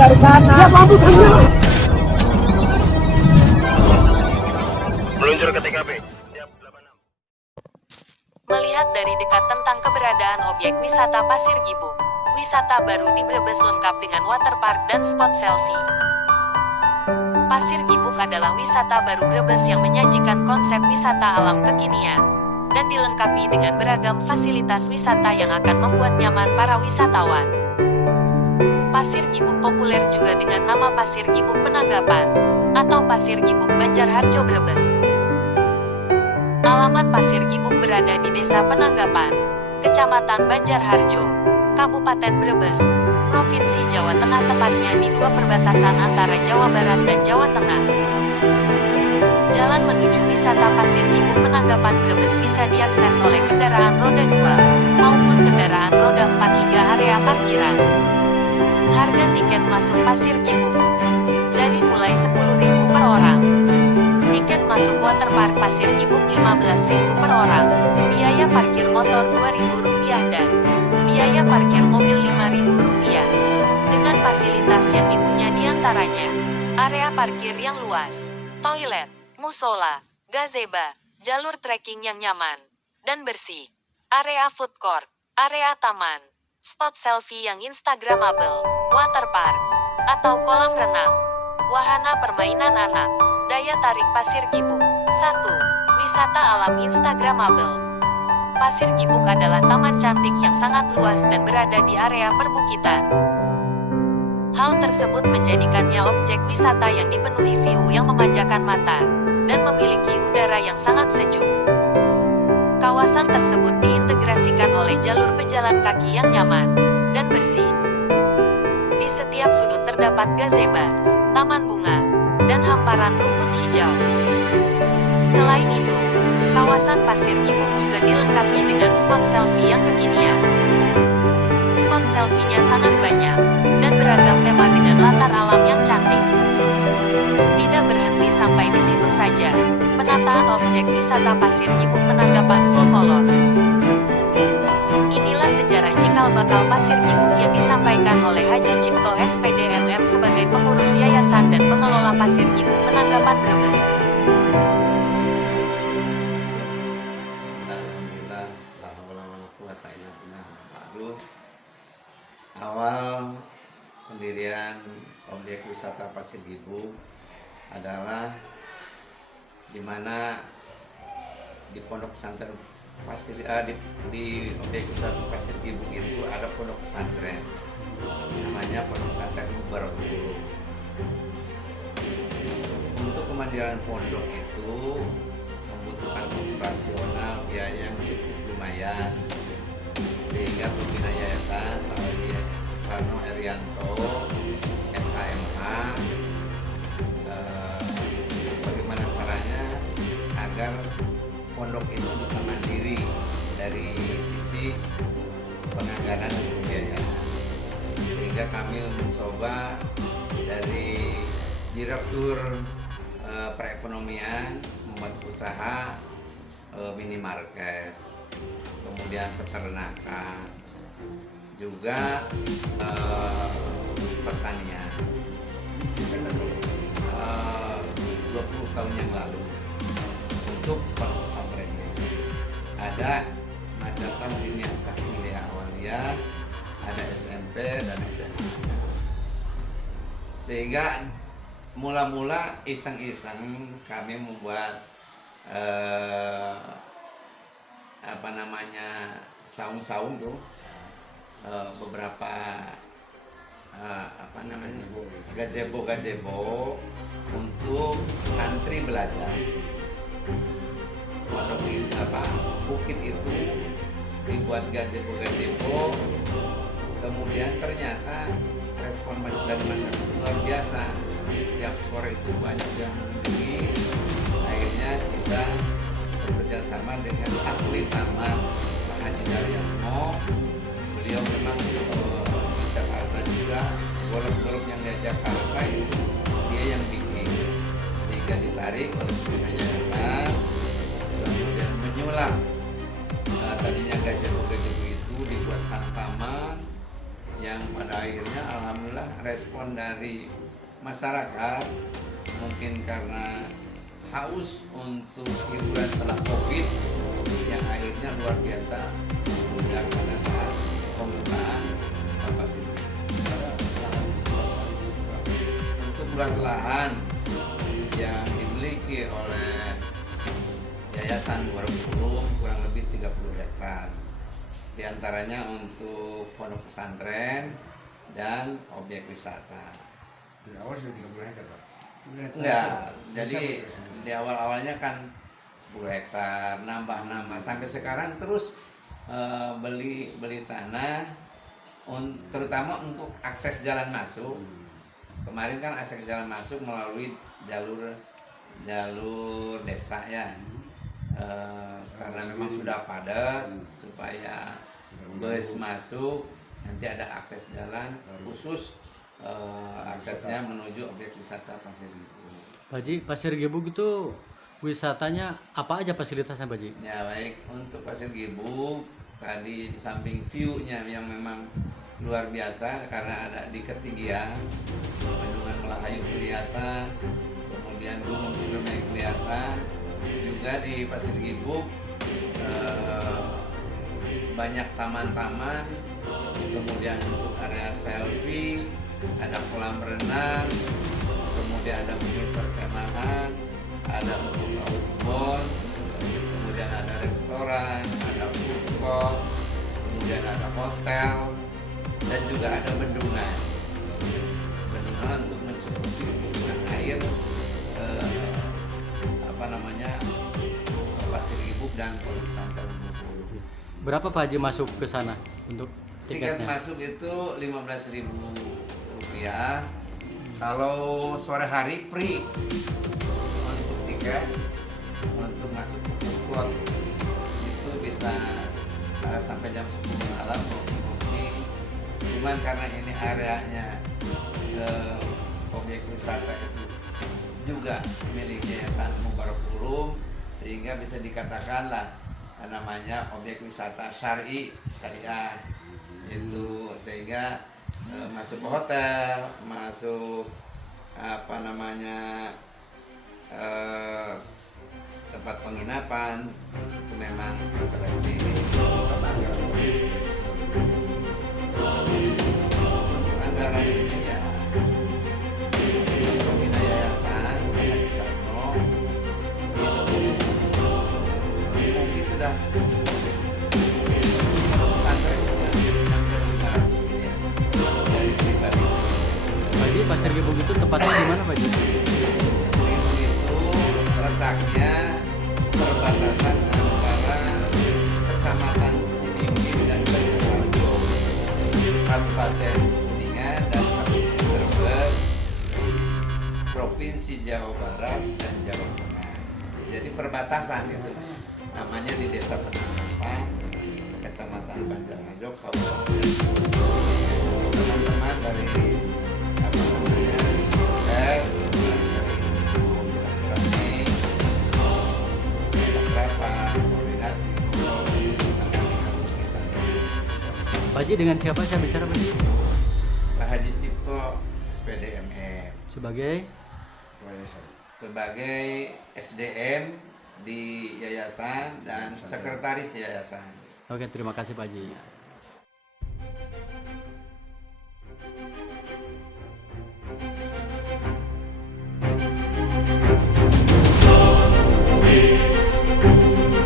dari sana. Ya, mampu sana. Meluncur ke TKP. Melihat dari dekat tentang keberadaan objek wisata Pasir Gibuk, wisata baru di Brebes lengkap dengan waterpark dan spot selfie. Pasir Gibuk adalah wisata baru Brebes yang menyajikan konsep wisata alam kekinian, dan dilengkapi dengan beragam fasilitas wisata yang akan membuat nyaman para wisatawan. Pasir Gibuk populer juga dengan nama Pasir Gibuk Penanggapan, atau Pasir Gibuk Banjarharjo Brebes. Alamat Pasir Gibuk berada di Desa Penanggapan, Kecamatan Banjarharjo, Kabupaten Brebes, Provinsi Jawa Tengah, tepatnya di dua perbatasan antara Jawa Barat dan Jawa Tengah. Jalan menuju wisata Pasir Gibuk Penanggapan Brebes bisa diakses oleh kendaraan roda 2 maupun kendaraan roda 4 hingga area parkiran. Harga tiket masuk Pasir Gibuk dari mulai 10.000 per orang. Tiket masuk waterpark Pasir Gibuk 15.000 per orang. Biaya parkir motor Rp2.000 dan biaya parkir mobil Rp5.000. Dengan fasilitas yang dipunya diantaranya area parkir yang luas, toilet, musola, gazebo, jalur trekking yang nyaman dan bersih, area food court, area taman, spot selfie yang instagramable, waterpark atau kolam renang, wahana permainan anak. Daya tarik Pasir Gibuk. 1. Wisata alam instagramable. Pasir Gibuk adalah taman cantik yang sangat luas dan berada di area perbukitan. Hal tersebut menjadikannya objek wisata yang dipenuhi view yang memanjakan mata dan memiliki udara yang sangat sejuk. Kawasan tersebut diintegrasikan oleh jalur pejalan kaki yang nyaman dan bersih. Di setiap sudut terdapat gazebo, taman bunga, dan hamparan rumput hijau. Selain itu, kawasan Pasir Gibuk juga dilengkapi dengan spot selfie yang kekinian. Spot selfie-nya sangat banyak dan beragam tema dengan latar alam yang cantik. Tidak berhenti sampai di situ saja, penataan objek wisata Pasir Gibuk Penanggapan full color. Inilah sejarah cikal bakal Pasir Gibuk yang disampaikan oleh Haji Cipto SPD MM sebagai pengurus yayasan dan pengelola Pasir Gibuk Penanggapan Brebes. Alhamdulillah, awal pendirian objek wisata Pasir Gibuk adalah di mana di pondok pesantren Pasir di objek wisata Pasir Gibuk itu ada pondok pesantren namanya Pondok Pesantren Mubarakul. Untuk kemandirian pondok itu membutuhkan operasional biaya yang cukup lumayan, sehingga pembina yayasan Pak Sarno Erianto SHMH bagaimana caranya agar pondok itu bisa mandiri dari sisi penganggaran dan pembiayaan, sehingga kami mencoba dari direktur perekonomian membuat usaha minimarket, kemudian peternakan, juga pertanian. 20 tahun yang lalu untuk pondok pesantrennya ada madrasah Diniyah Tahfidiyah Awaliyah, ada SMP dan SMA, sehingga mula-mula iseng-iseng kami membuat saung-saung tuh, beberapa gazebo untuk santri belajar. Pondok itu bukit itu dibuat gazebo, kemudian ternyata respon dari masyarakat luar biasa. Setiap sore itu banyak yang mengunjungi. Akhirnya kita bekerja sama dengan ahli taman Pak Haji Daryanto. Beliau memang di Jakarta juga, golok-golok yang di Jakarta itu dia yang bikin, sehingga ditarik oleh pimpinan yayasan, kemudian menyulap tadinya gazebo itu dibuat taman, yang pada akhirnya alhamdulillah respon dari masyarakat mungkin karena haus untuk hiburan setelah COVID yang akhirnya luar biasa ya, pada saat pembukaan kapasitas. Untuk luas lahan yang dimiliki oleh Yayasan Warung kurang lebih 30 hektar. Di antaranya untuk pondok pesantren dan objek wisata. Di awal sudah 30 hektar, Pak? Enggak, jadi di awal-awalnya kan 10 hektar, nambah-nambah sampai sekarang terus beli tanah terutama untuk akses jalan masuk. Kemarin kan akses jalan masuk melalui jalur desa ya. Karena memang sudah padat, supaya bus masuk nanti ada akses jalan khusus, aksesnya menuju objek wisata Pasir Gibug. Pak Haji, Pasir Gibug itu wisatanya apa aja fasilitasnya Pak Haji? Ya baik, untuk Pasir Gibug tadi di samping view-nya yang memang luar biasa karena ada di ketinggian, bendungan Melahayu kelihatan, kemudian Gunung Ciremai kelihatan. Juga di Pasir Gibug banyak taman-taman, kemudian untuk area selfie, ada kolam renang, kemudian ada bukit perkemahan, ada outbound, kemudian ada restoran, ada food court, kemudian ada hotel, dan juga ada bendungan untuk mencukupi kebutuhan air Pasir Gibug dan Pondok Pesantren Bengkulu. Berapa Pak Haji masuk ke sana untuk Tiket tiketnya? masuk itu Rp15.000. Kalau sore hari free untuk tiket untuk masuk ke food court itu bisa sampai jam 10 malam ngopi. Cuman karena ini areanya objek wisata itu juga milik Yayasan Mubarakul, sehingga bisa dikatakan lah namanya objek wisata syariah itu, sehingga masuk hotel, masuk tempat penginapan itu memang seleksi anggaran ini ya pembina yayasan Haji Sarno mungkin sudah sampai 500 miliar dari pribadi. Pak Haji, Pasir Gibug itu tempatnya di mana Pak Haji? Seribu itu letaknya perbatasan antara Kecamatan Cibimbing dan Banjarharjo, Kabupaten Kuningan dan Kabupaten Brebes, Provinsi Jawa Barat dan Jawa Tengah. Jadi perbatasan itu namanya di Desa Penangkapan, Kecamatan Banjarharjo, Kabupaten Kuningan. Teman-teman dari tes silaturahmi, koordinasi Pak Haji, dengan siapa saya bicara Pak Haji? Pak Haji Cipto SPD MM Sebagai sebagai SDM di yayasan dan sekretaris yayasan. Oke, terima kasih Pak Haji.